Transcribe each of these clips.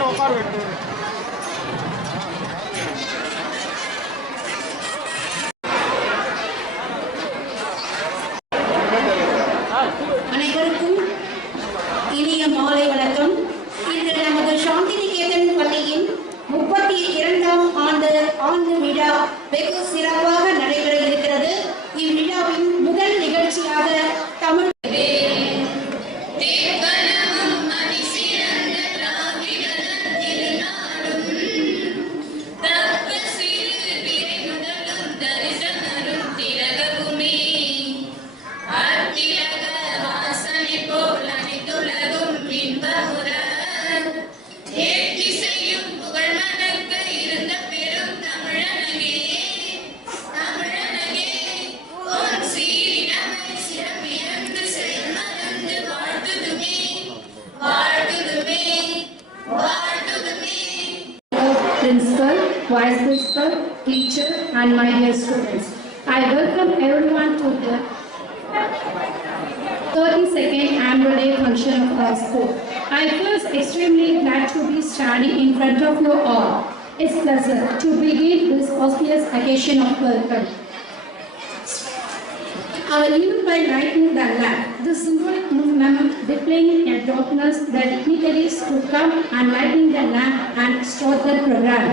அனைவருக்கும் இனிய மாலை வணக்கம். இன்று நமது சாந்தி நிகேதன் பள்ளியின் 32ஆம் ஆண்டு விழா வெகு சிறப்பாக நடைபெற இருக்கிறது. இவ்விழாவின் முதல் நிகழ்ச்சியாக Tamil Principal, Vice Principal, teacher and my dear students. I welcome everyone to the 32nd annual day function of our school. I feel extremely glad to be standing in front of you all. It's a pleasure to begin this auspicious occasion of welcome. I will begin by lighting the lamp. The symbolic movement displaying a darkness the dignitaries to come and lighting the lamp and start the program.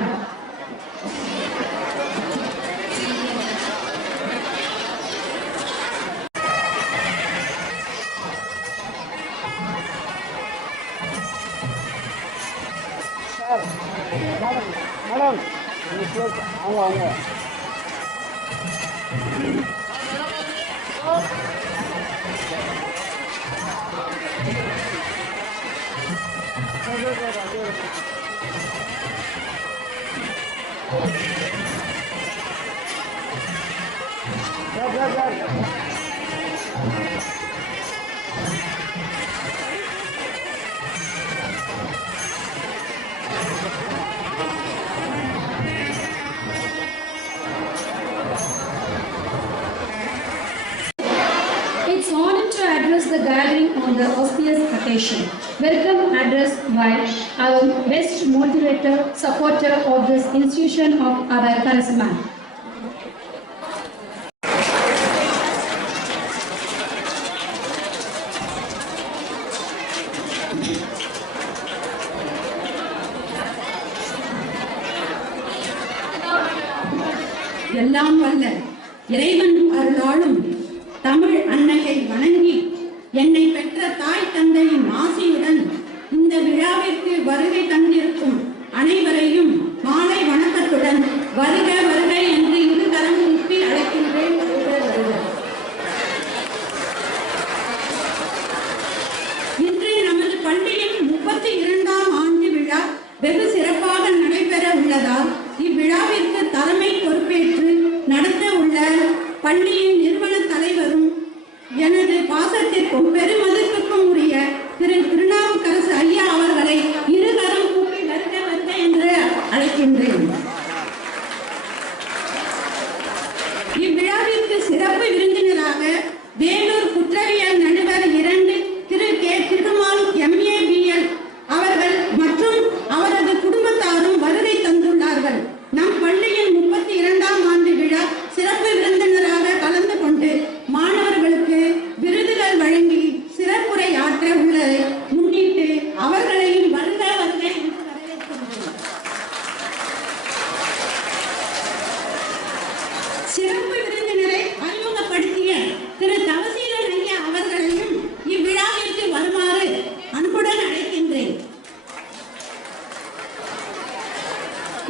Madam, It's honored to address the gathering on the auspicious occasion. Welcome address by our best motivator, supporter of this institution of our charisma. எல்லாம் வல்ல இறைவன் அருளாலும் தமிழ் அன்னையை வணங்கி என்னை பெற்ற தாய் தந்தையின் ஆசியுடன் இந்த விழாவிற்கு வருகை தந்திருக்கும் அனைவரையும் மாலை வணக்கத்துடன் வருக வருக என்று இருகரம் கூப்பி அழைக்கின்றேன். இன்று நமது பள்ளியின் 32ஆம் ஆண்டு விழா வெகு சிறப்பாக நடைபெற உள்ளதால் இவ்விழாவிற்கு தலைமை பொறுப்பேற்று நடத்த உள்ள பள்ளியின் நிறுவன தலைவரும் எனது பாசத்திற்கும் பெருமதிப்புக்கும் உரிய திரு திருநாவுக்கரசு ஐயா அவர்களை இருகரம் கூப்பி வருக வருக என்று அழைக்கின்றேன். இவ்விழாவிற்கு சிறப்பு விருந்தினராக வேலூர் குற்றவியல் நடுவர் 2 திரு கே திருமால் MABL அவர்கள் மற்றும் அவரது குடும்பத்தாரும் வருகை தந்துள்ளார்கள். நம் பள்ளியின் 32ஆம் ஆண்டு விழா சிறப்பு விருந்தினராக கலந்து கொண்டு மாணவர்களுக்கு விருதுகள் வழங்கி சிறப்புரை ஆற்ற உள்ளதை முன்னிட்டு அவர்களையும் வருக வருக என்று வரவேற்கின்றோம். சிறப்பு விருந்தினரை அறிமுகப்படுத்திய திரு தவசீலன் ஐயா அவர்களையும் இவ்விழாவிற்கு வருமாறு அன்புடன் அழைக்கின்றேன்.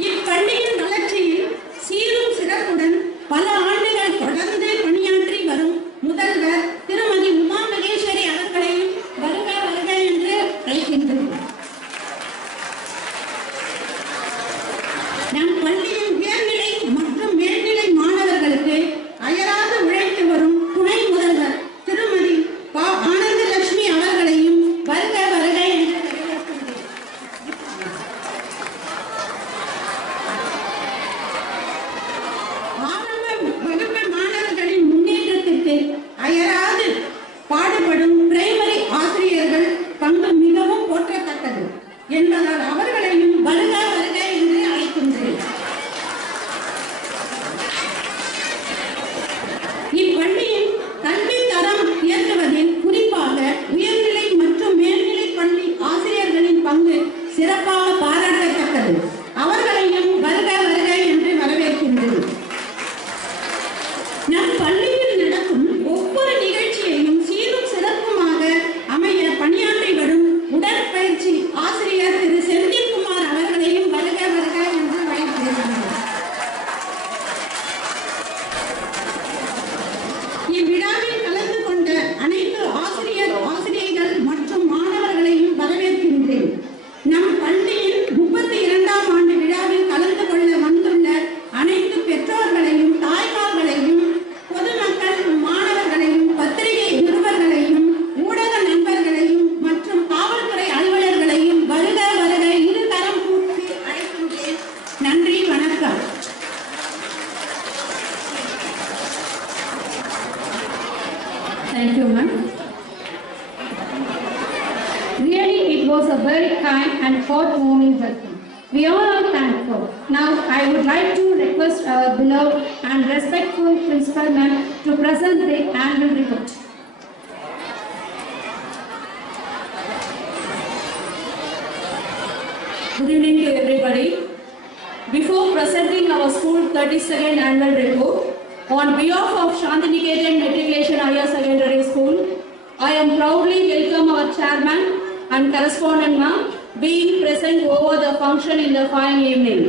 இப்பள்ளியின் வளர்ச்சியில் சீரும் சிறப்புடன் பல ஆண்டுகள் தொடர்ந்து பணியாற்றி வரும் முதல்வர் திருமதி உமா மகேஸ்வரி அவர்களையும் வருக வருக என்று அழைக்கின்றோம். நம் பள்ளியின் உயர்நிலை மற்றும் மேல்நிலை மாணவர்களுக்கு அயராது உழைத்து வரும் துணை முதல்வர் திருமதி ஆனந்தலட்சுமி அவர்களையும் வருக வருக என்று வரவேற்கின்றேன். ஆரம்ப வகுப்பு மாணவர்களின் முன்னேற்றத்திற்கு அயராது பாடுபடும் பிரைமரி ஆசிரியர்கள் பங்கு மிகவும் போற்றத்தக்கது என்பதால் அவர்களை சிறப்பாக பாராட்டத்தக்கது. அவர்களையும் வருக வருக என்று வரவேற்கின்றேன். நம் பள்ளியில் நடக்கும் ஒவ்வொரு நிகழ்ச்சியையும் சீரும் சிறப்புமாக அமைய பணியாற்றி வரும் உடற்பயிற்சி ஆசிரியர் திரு செந்தில்குமார் அவர்களையும் வருக வருக என்று வரவேற்கிறேன். இவ்விழாவில் கலந்து கொண்ட அனைத்து ஆசிரியர்கள் மற்றும் மாணவர்களையும் வரவேற்கின்றேன். நம் பள்ளியின் 32ஆம் ஆண்டு விழாவில் கலந்து கொள்ள வந்துள்ள அனைத்து பெற்றோர்களையும், தாய்மார்களையும், பொதுமக்கள், மாணவர்களையும், பத்திரிகை நிருபர்களையும், ஊடக நண்பர்களையும் மற்றும் காவல்துறை அலுவலர்களையும் வருக வருக இரு கரம் கூப்பி அழைக்கின்றேன். நன்றி, வணக்கம். Thank you, ma'am. Really, it was a very kind and heartwarming welcome. We all are thankful. Now, I would like to request our beloved and respectful principal ma'am to present the annual report. Good evening to everybody. Before presenting our school 32nd annual report, on behalf of Shantiniketan Matriculation Higher Secondary School, I am proudly welcome our chairman and correspondent ma'am being present over the function in the fine evening.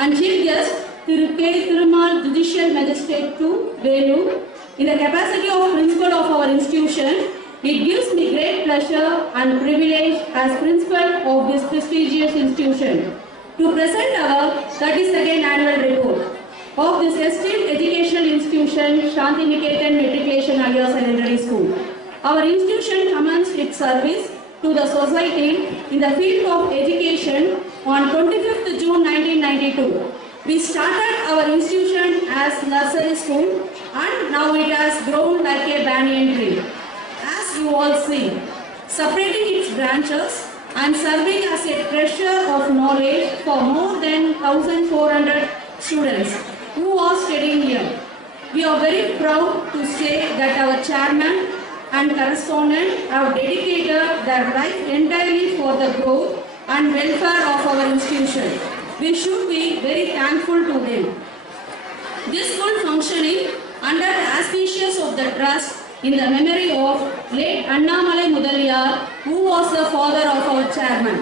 And chief guest, Thiru K. Thirumal, Judicial Magistrate to Velu, in the capacity of principal of our institution, it gives me great pleasure and privilege as principal of this prestigious institution to present our 32nd annual report of this esteemed educational institution, Shantiniketan Matriculation Higher Secondary School. Our institution commenced its service to the society in the field of education on 25th June 1992. We started our institution as nursery school and now it has grown like a banyan tree. As you all see, separating its branches and serving as a treasure of knowledge for more than 1,400 students who are studying here. We are very proud to say that our chairman and correspondent have dedicated their life entirely for the growth and welfare of our institution. We should be very thankful to them. This school functioning under the auspices of the trust in the memory of late Annamalai Mudaliyar, who was the father of our chairman.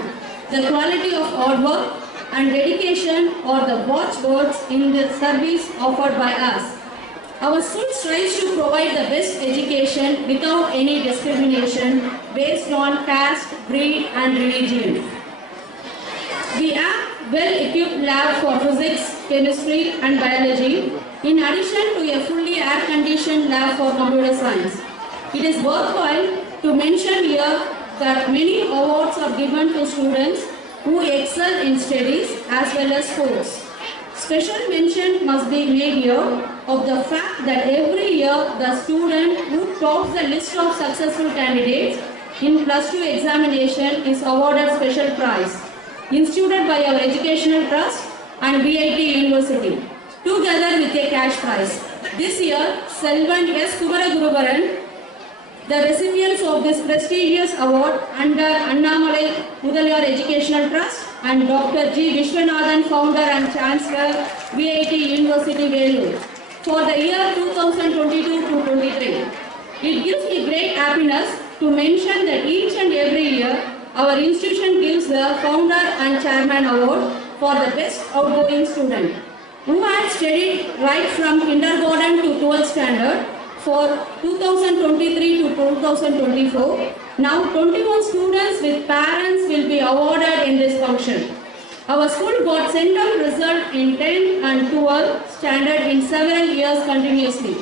The quality of hard work and dedication are the watchwords in the service offered by us. Our school strives to provide the best education without any discrimination based on caste, breed and religion. We have well-equipped lab for physics, chemistry and biology, in addition to a fully air-conditioned lab for computer science. It is worthwhile to mention here that many awards are given to students who excel in studies as well as sports. Special mention must be made here of the fact that every year the student who tops the list of successful candidates in +2 examination is awarded special prize, instituted by our educational trust and VIT University, together with a cash prize. This year, Selvan S. Kumaragurubaran, the recipients of this prestigious award under Annamalai Mudaliyar Educational Trust, and Dr. G. Vishwanathan, founder and chancellor, VIT University, Velu, for the year 2022-23. It gives me great happiness to mention that each and every year, our institution gives the founder and chairman award for the best outgoing student, who had studied right from kindergarten to 12th standard for 2023 to 2024. Now 21 students with parents will be awarded in this function. Our school got centum result in 10th and 12th standard in several years continuously.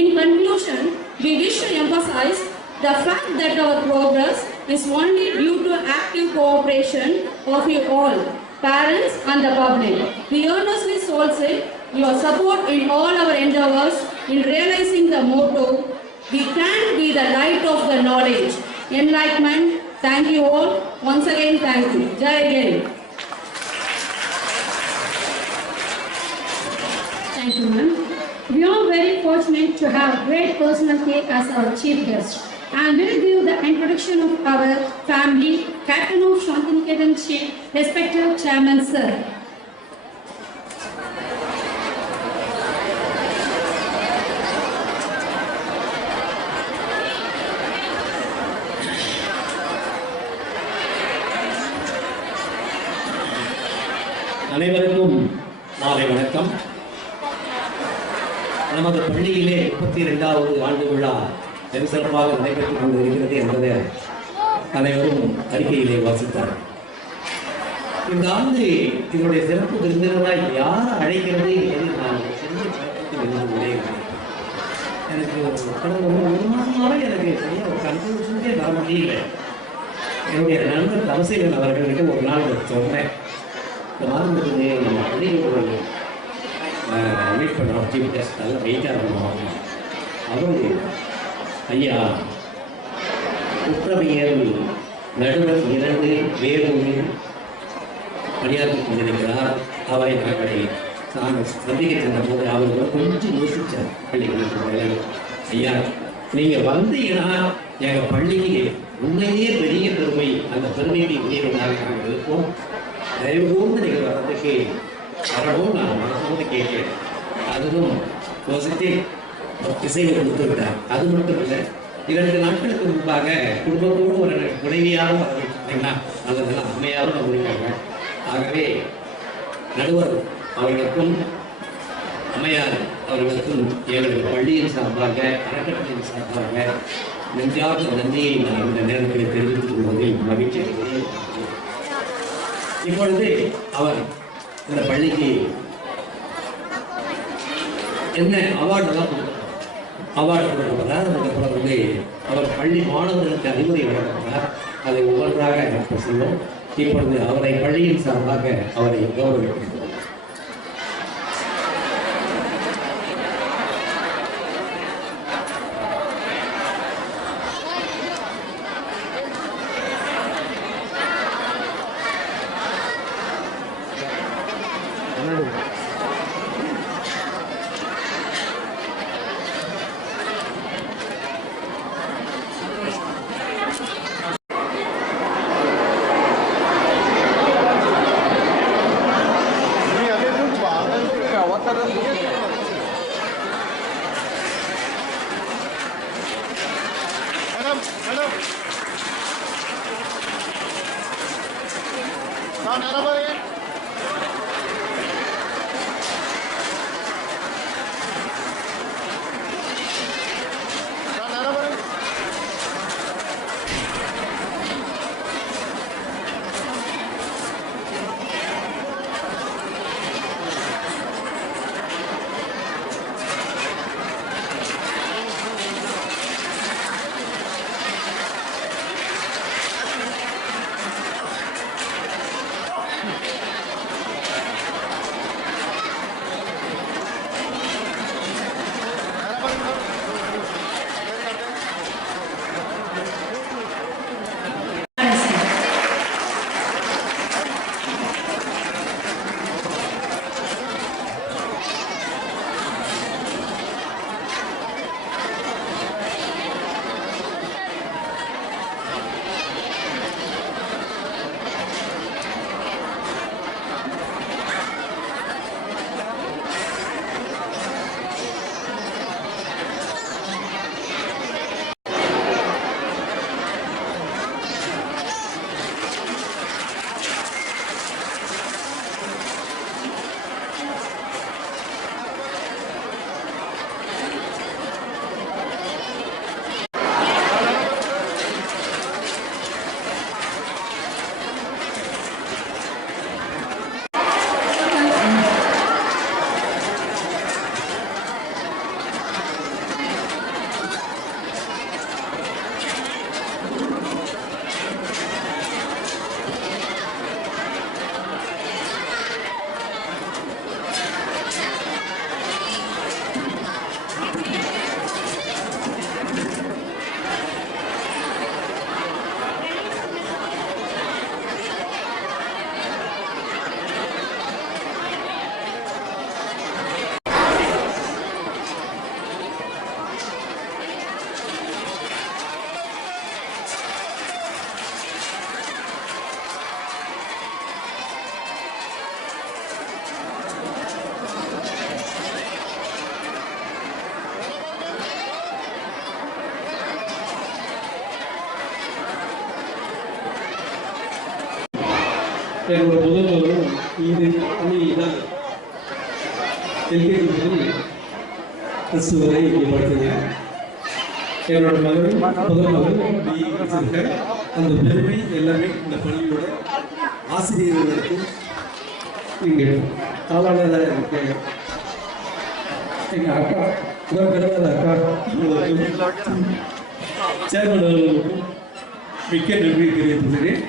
In conclusion, we wish to emphasize the fact that our progress is only due to active cooperation of you all, parents and the public. We earnestly solicit your support in all our endeavors in realizing the motto, we can be the light of the knowledge, enlightenment. Thank you all. Once again, thank you. Jai Hind. Thank you, ma'am. We are very fortunate to have great personality as our chief guest. and will give the introduction of our family, Captain of Shantiniketan Chief, respected Chairman Sir. அனைவருக்கும் மாலை வணக்கம். நமது பள்ளியிலே 32வது ஆண்டு விழா வெகு சிறப்பாக நடைபெற்றுக் கொண்டிருக்கிறது என்பதை அனைவரும் அறிக்கையிலே வாசித்தார். இந்த ஆண்டு இதனுடைய சிறப்பு விருந்தினராய் யார் அழைக்கிறது என்பது நான் எனக்கு கடந்த ஒரு மாதமாக எனக்கு சரியாக ஒரு கன்ஃபியூஷனே வர முடியல. என்னுடைய நண்பர் தவசீலன் அவர்களுக்கு ஒரு நாள் சொன்னேன், இந்த மாதிரி இருக்குது நம்ம பள்ளிகள் மீட் பண்ணுறோம், சீஃப் கெஸ்ட் நல்லா வெயிட்டாக இருக்கணும். அவர் ஐயா குற்றவியல் நடுவர் 2 வேலூரில் பணியாற்றிக் கொண்டிருக்கிறார். அவரை நாங்கள் சந்திக்க சென்ற போது அவர்கள் கொஞ்சம் யோசித்தார். பள்ளிகளுக்கு ஐயா நீங்கள் வந்தீங்கன்னா எங்கள் பள்ளிக்கு உண்மையே பெரிய பெருமை, அந்த பெருமைக்கு உரியவர்களாக நாங்கள் இருப்போம். தயவு கூர்ந்து நீங்கள் வர்றதுக்கு வரவும் நான் மனசோடு கேட்கிறேன். அதுவும் யோசித்து இசைவை கொடுத்து விட்டார். அது மட்டும் இல்லை, 2 நாட்களுக்கு முன்பாக குடும்பத்தோடு ஒரு உதவியாகவும் வரவேற்கிறீங்கன்னா அதெல்லாம் அம்மையாரும் வந்திருக்காங்க. ஆகவே நடுவர் அவர்களுக்கும் அம்மையார் அவர்களுக்கும் எங்களது பள்ளியின் சார்பாக, அறக்கட்டளையின் சார்பாக நெஞ்சார்ந்த நன்றியை நான் இந்த நேரத்தில் தெரிவித்துக் கொள்வதில் மகிழ்ச்சி அடைகிறேன். இப்பொழுது அவர் இந்த பள்ளிக்கு என்ன அவார்டெல்லாம் அவார்டு கொடுக்கிறார். அதுக்கப்புறம் வந்து அவர் பள்ளி மாணவர்களுக்கு அறிவுரை வழங்குகிறார். அதை ஒவ்வொன்றாக நம்ம சொல்லும். இப்பொழுது அவரை பள்ளியின் சார்பாக அவரை கௌரவிக்கிறார். என்னோட முதல் மகனும் இது தான் எல்கேஜி முதல் +2 வரை இங்கே படித்தீங்க. என்னோட மகன் முதல் மகன் BE படிச்சிருக்கார். அந்த பெருமை எல்லாமே இந்த பள்ளியோட ஆசிரியர்களுக்கும் இங்கே காலாளராக இருக்காங்க எங்கள் அக்கா உங்கள் பிறந்த அக்கா சேர்மன் அவர்களுக்கும் மிக்க நன்றி தெரிவித்துக்கிறேன்.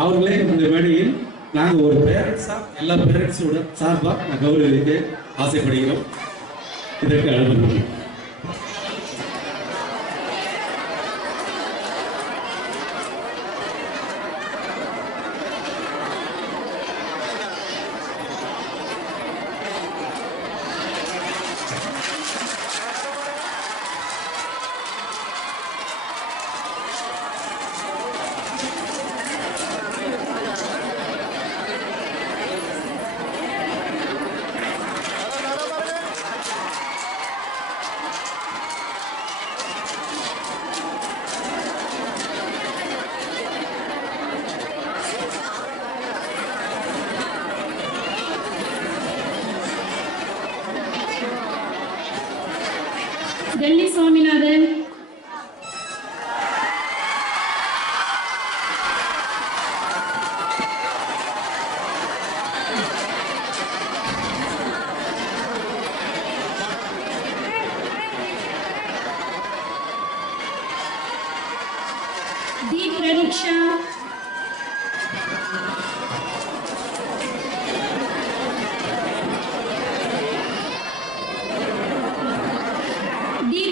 அவர்களே இந்த மேடையில் நாங்கள் ஒரு பேரண்ட்ஸாக எல்லா பேரண்ட்ஸோட சார்பாக நான் கௌரவிக்க ஆசைப்படுகிறோம். இதற்கு அனுமதி. Delhi Swaminathan, D. Prediksha,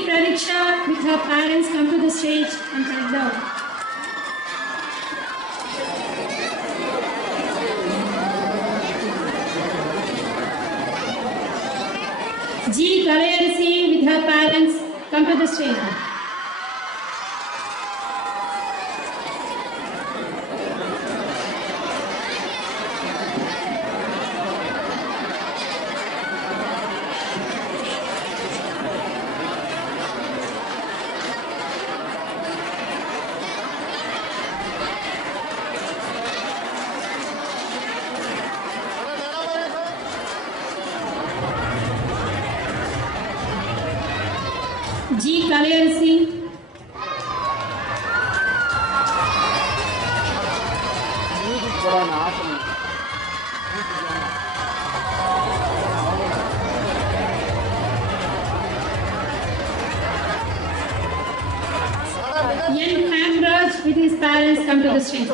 Pradiksha with her parents come to the stage and thank them. G. Kalayarisi with her parents come to the stage. G. Kalayarisi, N. Hamraj with his parents come to the stage.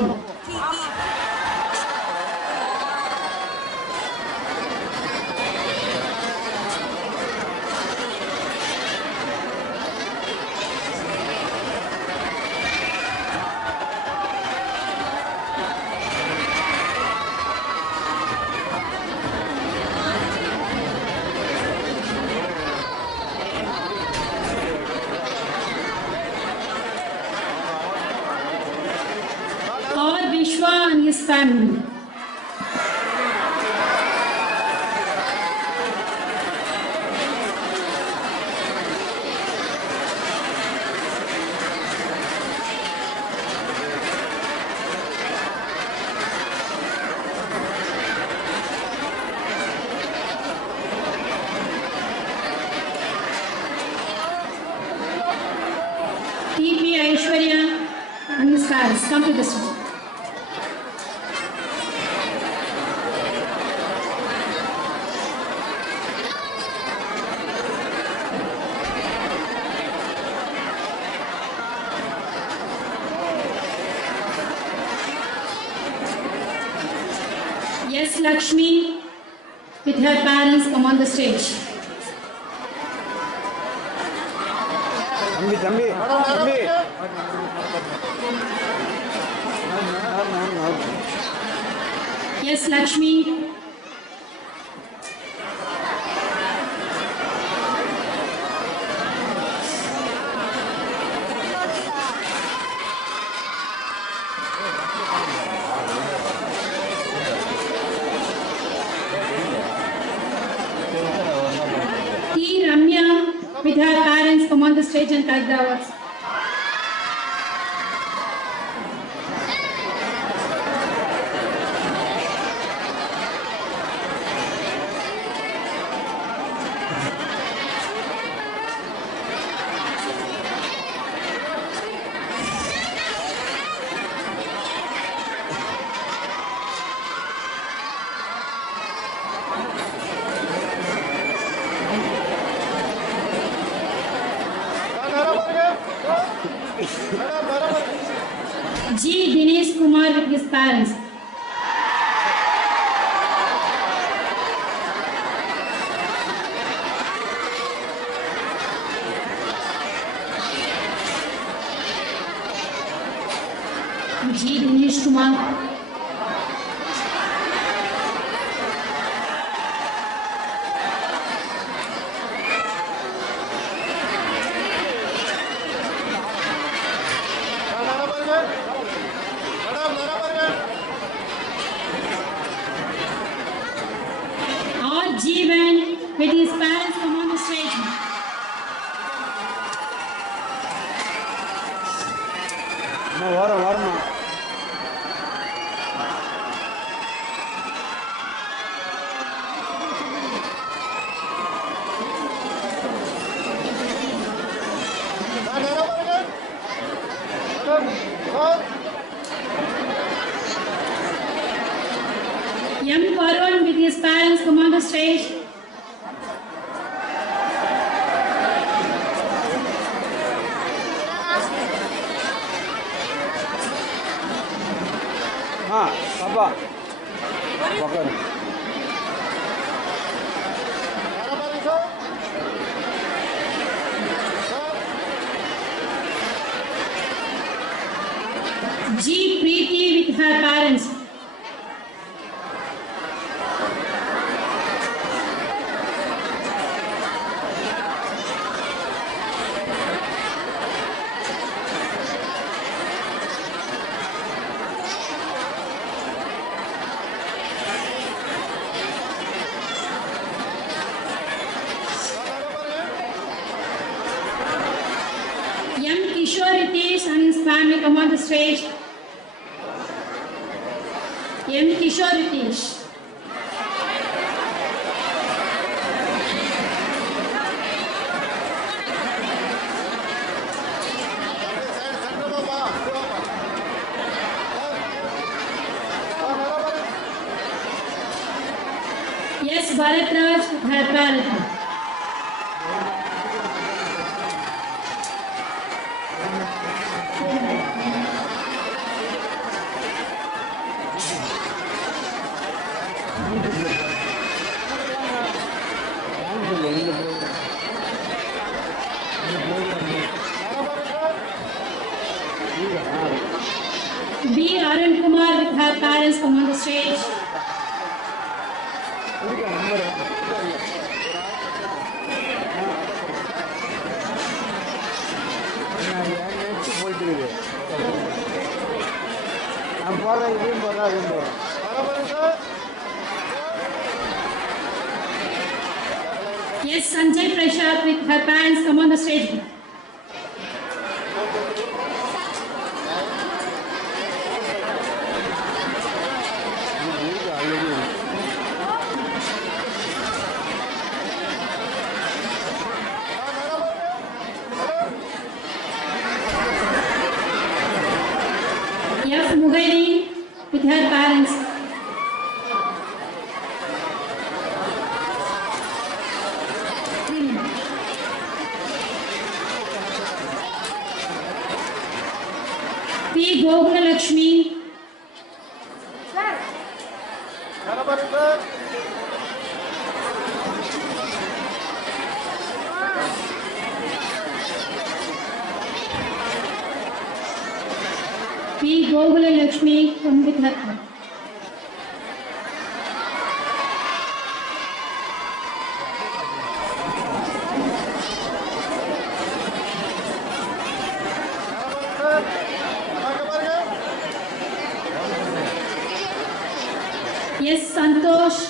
Vishwa and his family. T.P. Aishwarya and his parents come to the stage. Yes, Lakshmi with her parents come on the stage. தம்பி Yes, Lakshmi. T. Ramya with her parents come on the stage and collect the awards. parents. G. Dinesh Kumar. R. Jeevan with his parents come on the stage. வரணும் M. Varun with his parents come on the stage. பாப்பா உட்காரு G. Preeti with her parents. M. Kishore Ritesh and his family come on the stage. M. Kishore Ritesh. Yes, Bharat Raj with her parents. B. Arun Kumar with her parents come on the stage. போயிட்டு இருக்குது நான் போடுறேன் இதையும் போடுறேன் அதையும் போடுறேன் Yes, Sanjay Prashad with her parents come on the stage. F. Mugheni with her parents. P. Gokula Lakshmi. P. Gokula Lakshmi come with her. Yes, Santosh.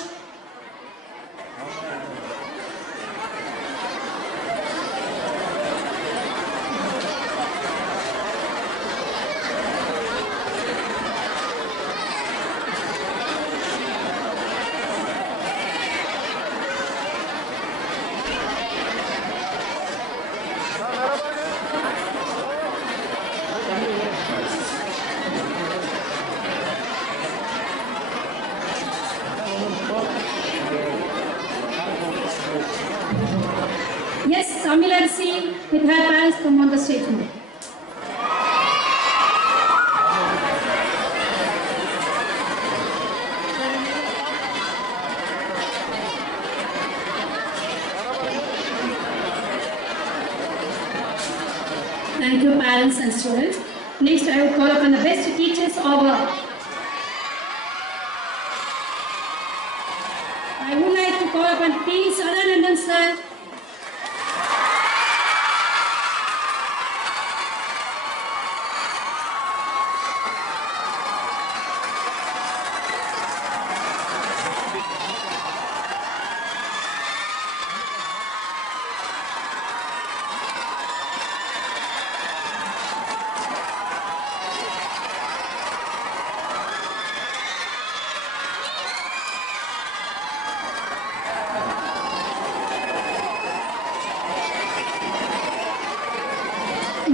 Yes, Samilarsi with her parents come on the stage. parents and students. Next, I would call upon the best teachers of I would like to call upon P. Sadanandan sir.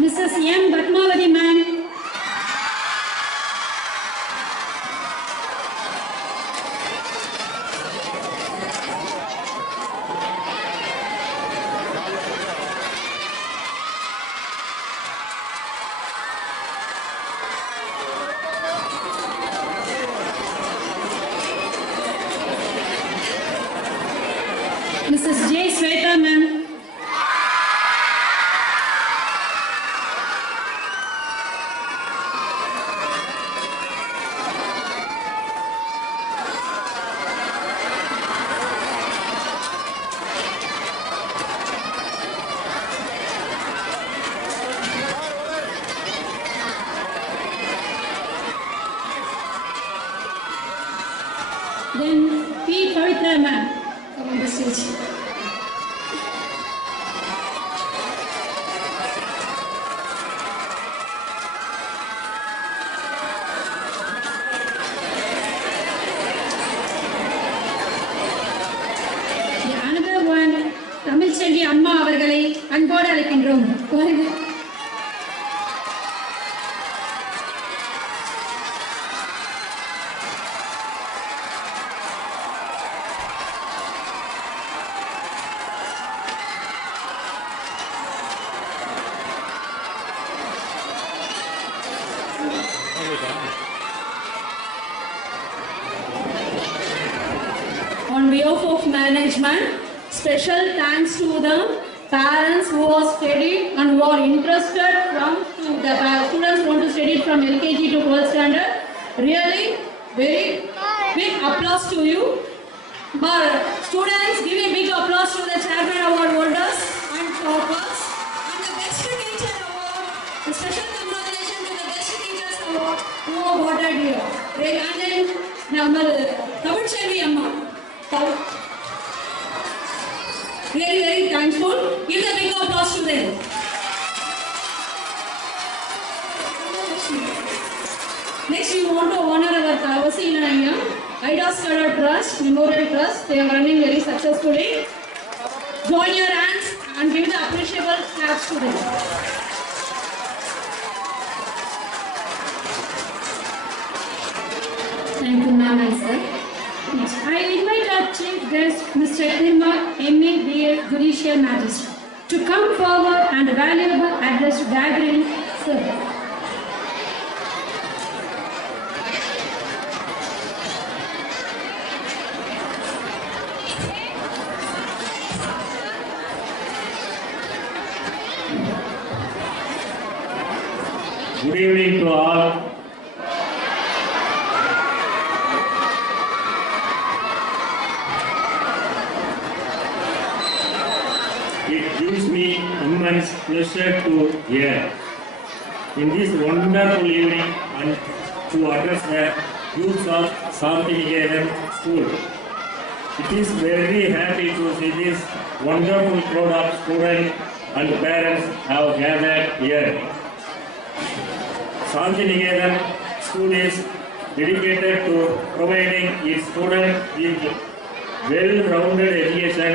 Mrs. M. Batmavati ma'am. Mrs. J. Sweta ma'am. Then P. Pavitra ma'am, come on the stage. The another one, Tamilchelvi அம்மா அவர்களை அன்போடு அழைக்கின்றோம். On behalf of management, special thanks to the parents who are studied and who are interested the students want to study from LKG to 12th standard. Really, very big applause to you. But students, give a big applause to the chairman award holders and toppers. And the best teacher award, a special congratulations to the best teachers award who are awarded here. And then, Tamilchelvi Amma. Very, very thankful. Give a big applause to them. Next, we want to honor our Kavasi Nanya, Ida Scudder Trust, Memorial Trust. They are running very successfully. Join your hands and give the appreciable claps to them. Thank you, ma'am and sir. Next, I invite our chief guest, Mr. Thirma, M.A. B.A. Judicial Magistrate, to come forward and a valuable address to gathering service. Good evening to all. It gives me immense pleasure to hear in this wonderful evening and to address the youth of Shantiniketan School. It is very happy to see this wonderful crowd of students and parents have gathered here. Shantiniketan School is dedicated to providing its students with well-rounded education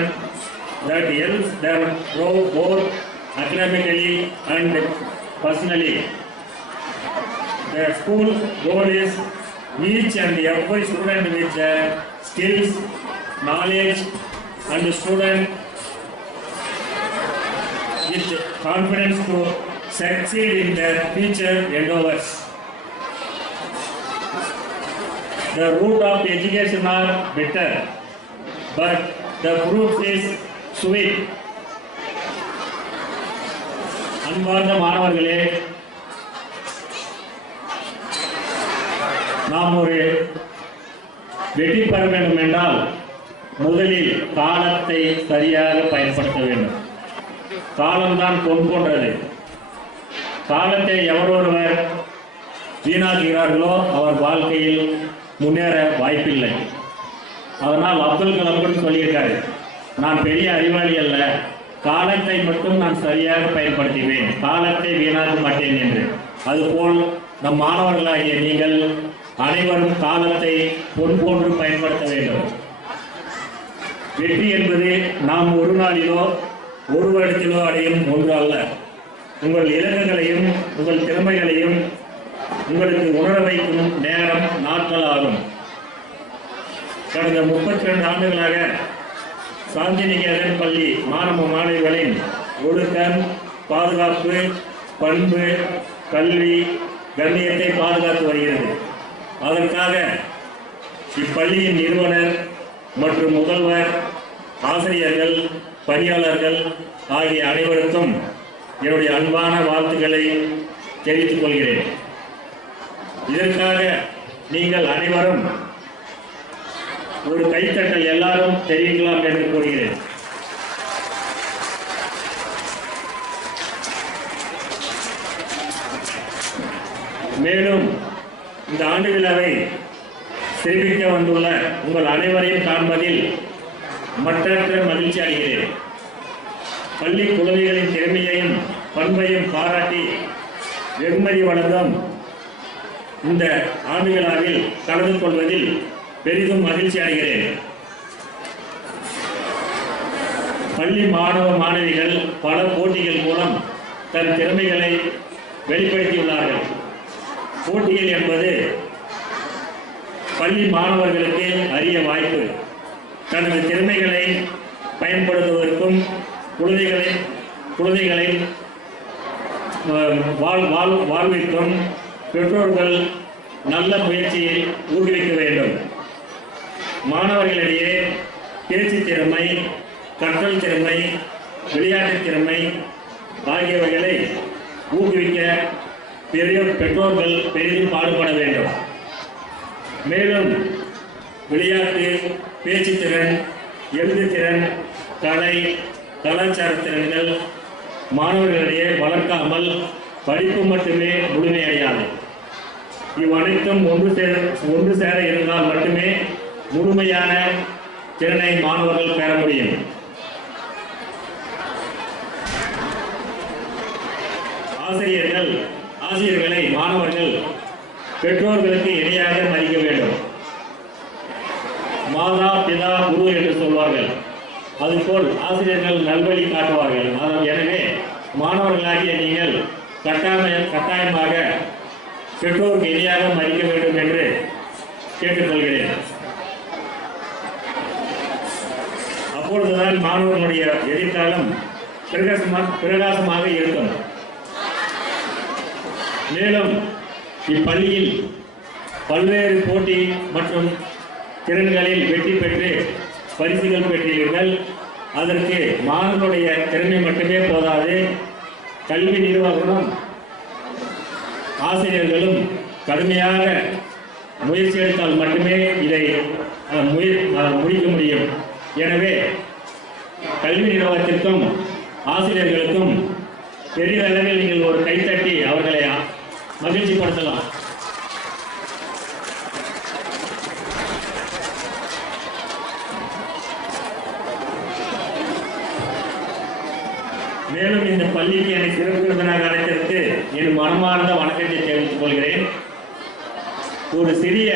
that helps them grow both academically and personally. The school goal is each and every student with skills, knowledge, and student with confidence to succeed in their future endeavors. The root of education are bitter, but the fruit is sweet. அன்பார்ந்த மாணவர்களே, நாம் ஒரு வெற்றி பெற வேண்டும் என்றால் முதலில் காலத்தை சரியாக பயன்படுத்த வேண்டும். காலம்தான் பொன் போன்றது. காலத்தை எவரொருவர் வீணாக்குகிறார்களோ அவர் வாழ்க்கையில் முன்னேற வாய்ப்பில்லை. அதனால் அப்துல் கலாம் கூட சொல்லியிருக்காரு, நான் பெரிய அறிவாளி அல்ல, காலத்தை மட்டும் நான் சரியாக பயன்படுத்துவேன், காலத்தை வீணாக்க மாட்டேன் என்று. அதுபோல் நம் மாணவர்களாகிய நீங்கள் அனைவரும் காலத்தை பொன் போன்று பயன்படுத்த வேண்டும். வெற்றி என்பது நாம் ஒரு நாளிலோ ஒரு வருடத்திலோ அடையும் ஒன்று அல்ல. உங்கள் இலக்குகளையும் உங்கள் திறமைகளையும் உங்களுக்கு உணர வைக்கும் நேரம் நாட்கள் ஆகும். கடந்த 32 ஆண்டுகளாக சாந்திநிகேதன் பள்ளி மாணவ மாணவிகளின் ஒழுக்கம், பாதுகாப்பு, பண்பு, கல்வி, கண்ணியத்தை பாதுகாத்து வருகிறது. அதற்காக இப்பள்ளியின் நிறுவனர் மற்றும் முதல்வர், ஆசிரியர்கள், பணியாளர்கள் ஆகிய அனைவருக்கும் என்னுடைய அன்பான வாழ்த்துக்களை தெரிவித்துக் கொள்கிறேன். இதற்காக நீங்கள் அனைவரும் ஒரு கைத்தட்டல் எல்லாரும் தெரிவிக்கலாம் என்று கூறுகிறேன். மேலும் இந்த ஆண்டு விழாவை சிறப்பிக்க வந்துள்ள உங்கள் அனைவரையும் காண்பதில் மற்றற்ற மகிழ்ச்சி அடைகிறேன். பள்ளி குழந்தைகளின் திறமையையும் பண்பையும் பாராட்டி வெகுமதி வழங்கும் இந்த ஆண்டு விழாவில் கலந்து கொள்வதில் பெரிதும் மகிழ்ச்சி அடைகிறேன். பள்ளி மாணவ மாணவிகள் பல போட்டிகள் மூலம் தன் திறமைகளை வெளிப்படுத்தியுள்ளார்கள். போட்டிகள் என்பது பள்ளி மாணவர்களுக்கு அரிய வாய்ப்பு. தனது திறமைகளை பயன்படுத்துவதற்கும் குழந்தைகளை வாழ்விற்கும் பெற்றோர்கள் நல்ல முயற்சியை ஊக்குவிக்க வேண்டும். மாணவர்களிடையே பேச்சு திறமை, கற்றல் திறமை, விளையாட்டு திறமை ஆகியவைகளை ஊக்குவிக்க பெற்றோர்கள் பெரிதும் பாடுபட வேண்டும். மேலும் விளையாட்டு, பேச்சுத்திறன், எழுதுத்திறன், கலை, கலாச்சார திறன்கள் மாணவர்களிடையே வளர்க்காமல் படிப்பு மட்டுமே முழுமையடையாது. இவ்வனைத்தும் ஒன்று சேர இருந்தால் மட்டுமே முழுமையான திறனை மாணவர்கள் பெற முடியும். ஆசிரியர்களை மாணவர்கள் பெற்றோர்களுக்கு இணையாக மதிக்க வேண்டும். மாதா பிதா குரு என்று சொல்வார்கள். அதுபோல் ஆசிரியர்கள் நல்வழி காட்டுவார்கள். எனவே மாணவர்களாகிய நீங்கள் கட்டாயமாக பெற்றோருக்கு இணையாக மதிக்க வேண்டும் என்று கேட்டுக்கொள்கிறேன். அப்பொழுதுதான் மாணவர்களுடைய எதிர்காலம் பிரகாசமாக இருக்கும். மேலும் இப்பள்ளியில் பல்வேறு போட்டி மற்றும் திறன்களில் வெற்றி பெற்று பரிசுகள் பெற்றீர்கள். அதற்கு மாணவர்களுடைய திறமை மட்டுமே போதாது, கல்வி நிர்வாகமும் ஆசிரியர்களும் கடுமையாக முயற்சி எடுத்தால் மட்டுமே இதை முடிக்க முடியும். எனவே கல்வி நிர்வாகத்திற்கும் ஆசிரியர்களுக்கும் பெரிய அளவில் நீங்கள் ஒரு கைத்தட்டி அவர்களை மகிழ்ச்சிப்படுத்தலாம். மேலும் இந்த பள்ளிக்கு என்னை சிறப்பு விருந்தினராக அழைத்ததற்கு என் மனமார்ந்த வணக்கத்தை தெரிவித்துக் கொள்கிறேன். ஒரு சிறிய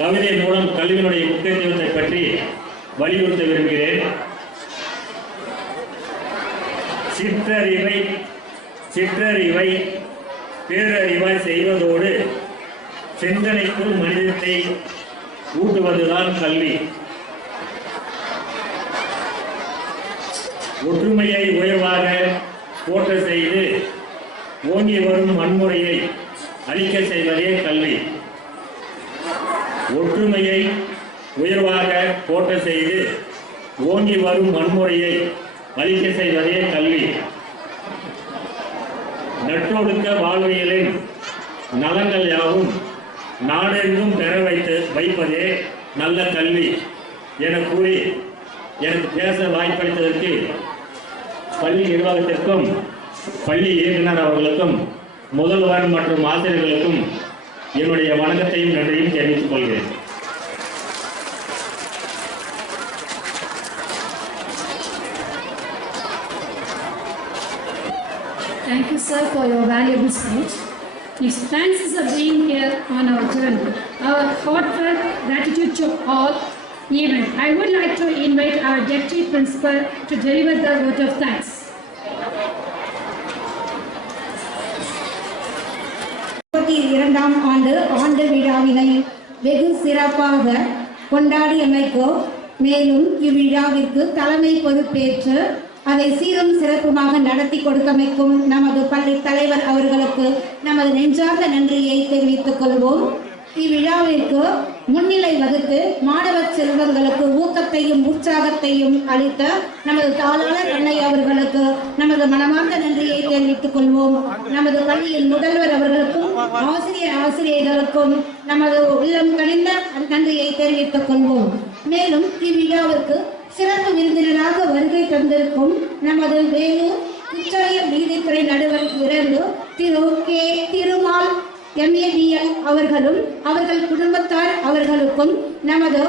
கவிதை மூலம் கல்வியினுடைய முக்கியத்துவத்தை பற்றி வலியுறுத்த விரும்புகிறேன். சிற்றறிவை பேரறிவாய் செய்வதோடு சிந்தனைக்குள் மனிதத்தை ஊட்டுவதுதான் கல்வி. ஒற்றுமையை உயர்வாக போற்ற செய்து ஓங்கி வரும் வன்முறையை அழிக்க செய்வதே கல்வி. ஒற்றுமையை உயர்வாக போற்ற செய்து ஓங்கி வரும் வன்முறையை அழிக்க செய்வதே கல்வி. நற்றொடுக்க வாழ்வியலின் நலங்கள் யாவும் நாடெங்கும் பெற வைப்பதே நல்ல கல்வி என கூறி எனக்கு பேச வாய்ப்பளித்ததற்கு பள்ளி நிர்வாகத்திற்கும் பள்ளி இயக்குனர் அவர்களுக்கும் முதல்வர் மற்றும் ஆசிரியர்களுக்கும் என்னுடைய வணக்கத்தையும் நன்றியும் தெரிவித்துக் கொள்கிறேன். Thank you, sir, for your valuable speech. Next, thanks for being here on our journey. Our heartfelt gratitude to all. Even I would like to invite our deputy principal to deliver the vote of thanks. 32ஆம் ஆண்டு விழாவினை வெகு சிறப்பாக கொண்டாடியமைக்கு மேலும் இவ்விழாவிற்கு தலைமை பொறுப்பேற்று அதை சீரும் சிறப்புமாக நடத்தி கொடுத்தமைக்கும் நமது பள்ளி தலைவர் அவர்களுக்கு நமது நெஞ்சார்ந்த நன்றியை தெரிவித்துக் கொள்வோம். இவ்விழாவிற்கு முன்னிலை வகுத்து மாணவ செல்வங்களுக்கு ஊக்கத்தையும் உற்சாகத்தையும் அளித்த நமது தாளாளர் அன்னை அவர்களுக்கு நமது மனமார்ந்த நன்றியை தெரிவித்துக் கொள்வோம். நமது பள்ளியின் முதல்வர் அவர்களுக்கும் ஆசிரியர்களுக்கும் நமது உள்ளம் கனிந்த நன்றியை தெரிவித்துக் கொள்வோம். மேலும் இவ்விழாவிற்கு சிறப்பு விருந்தினராக வருகை தந்திருக்கும் நமது வேலூர் குற்றால நீதித்துறை நடுவர் 2 திரு கே. திருமால் MABL அவர்களும் அவர்கள் குடும்பத்தார் அவர்களுக்கும் நமது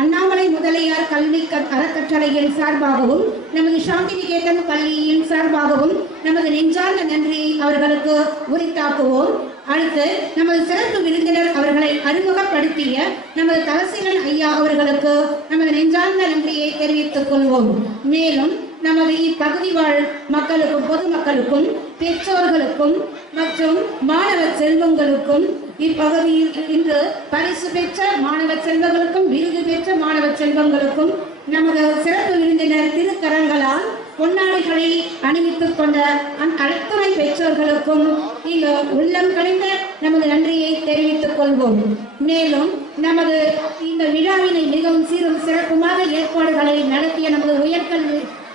அண்ணாமலை முதலியார் கல்வி அறக்கட்டளையின் சார்பாகவும் நமது சாந்திநிகேதன் பள்ளியின் சார்பாகவும் நமது நெஞ்சார்ந்த நன்றியை அவர்களுக்கு உரித்தாக்குவோம். அடுத்து நமது சிறப்பு விருந்தினர் அவர்களை அறிமுகப்படுத்திய நமது தலசீலன் ஐயா அவர்களுக்கு நமது நெஞ்சார்ந்த நன்றியை தெரிவித்துக் கொள்வோம். மேலும் நமது இப்பகுதி வாழ் மக்களுக்கும் பொதுமக்களுக்கும் பெற்றோர்களுக்கும் மற்றும் மாணவ செல்வங்களுக்கும் இப்பகுதியில் இன்று பரிசு பெற்ற மாணவ செல்வங்களுக்கும் விருது பெற்ற மாணவ செல்வங்களுக்கும் நமது சிறப்பு விருந்தினர் திருக்கரங்களால் பொன்னாடைகளை அணிவித்துக் கொண்ட அத்துணை பெற்றோர்களுக்கும் இங்கு உள்ளம் கனிந்த நமது நன்றியை தெரிவித்துக் கொள்வோம். மேலும் நமது இந்த விழாவினை மிகவும் சீரும் சிறப்புமாக ஏற்பாடுகளை நடத்திய நமது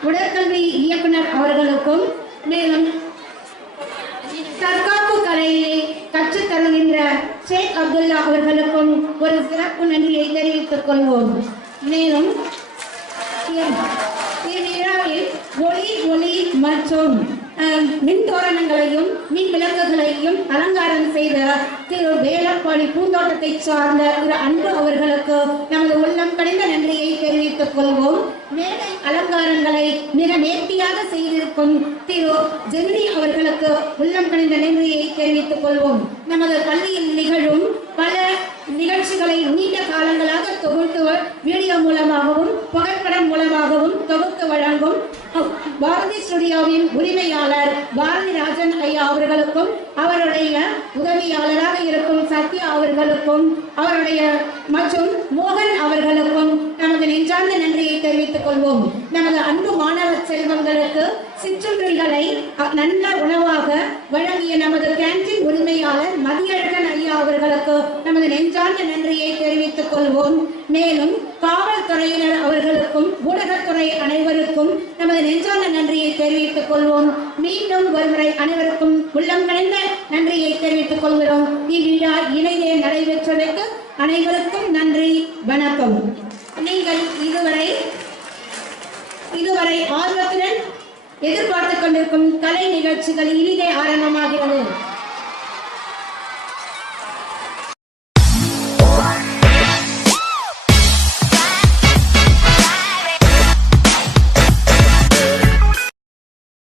உடற்கல்வி இயக்குனர் அவர்களுக்கும் மேலும் தற்காப்பு கலையை கற்றுத்தருகின்ற ஷேக் அப்துல்லா அவர்களுக்கும் ஒரு சிறப்பு நன்றியை தெரிவித்துக் கொள்வோம். மேலும் இவ்விழாவில் ஒளி மற்றும் மின்தோரணங்களையும் மின் விளக்குகளையும் அலங்காரம் செய்த திரு வேலப்பாடி பூந்தோட்டத்தை சார்ந்த திரு அன்பு அவர்களுக்கு நமது உள்ளம் கனிந்த நன்றியை தெரிவித்துக் கொள்வோம். மேடை அலங்காரங்களை மிக நேர்த்தியாக செய்திருக்கும் திரு ஜெமினி அவர்களுக்கு உள்ளம் கனிந்த நன்றியை தெரிவித்துக் கொள்வோம். நமது பள்ளியில் நிகழும் பல நிகழ்ச்சிகளை நீண்ட காலங்களாக தொகுத்து வீடியோ மூலமாகவும் புகைப்படம் மூலமாகவும் தொகுத்து வழங்கும் பாரதி ஸ்டுடியோவின் உரிமையாளர் பாரதி ராஜன் ஐயா அவர்களுக்கும் அவருடைய உதவியாளராக இருக்கும் சத்யா அவர்களுக்கும் அவருடைய மற்றும் மோகன் அவர்களுக்கும் நமது நெஞ்சார்ந்த நன்றியை தெரிவித்துக் கொள்வோம். நமது அன்பு மாணவ செல்வங்களுக்கு சிற்றுண்டிகளை நல்ல உணவாக வழங்கிய நமது கேண்டீன் உரிமையாளர் மதியழகன் ஐயா அவர்களுக்கு நமது நெஞ்சார்ந்த நன்றியை தெரிவித்துக் கொள்வோம். மேலும் காவல்துறையினர் அவர்களுக்கும் ஊடகத்துறை அனைவருக்கும் நமது நெஞ்சார்ந்த நன்றியை தெரிவித்துக் கொள்வோம். மீண்டும் ஒருமுறை அனைவருக்கும் உள்ளம் கனிந்த நன்றியை தெரிவித்துக் கொள்கிறோம். இவ்விழா இணையே நடைபெற்றதற்கு அனைவருக்கும் நன்றி, வணக்கம். நீங்கள் இதுவரை ஆர்வத்துடன் எதிர்பார்த்துக் கொண்டிருக்கும் கலை நிகழ்ச்சிகள் இனிதே ஆரம்பமாகிறது.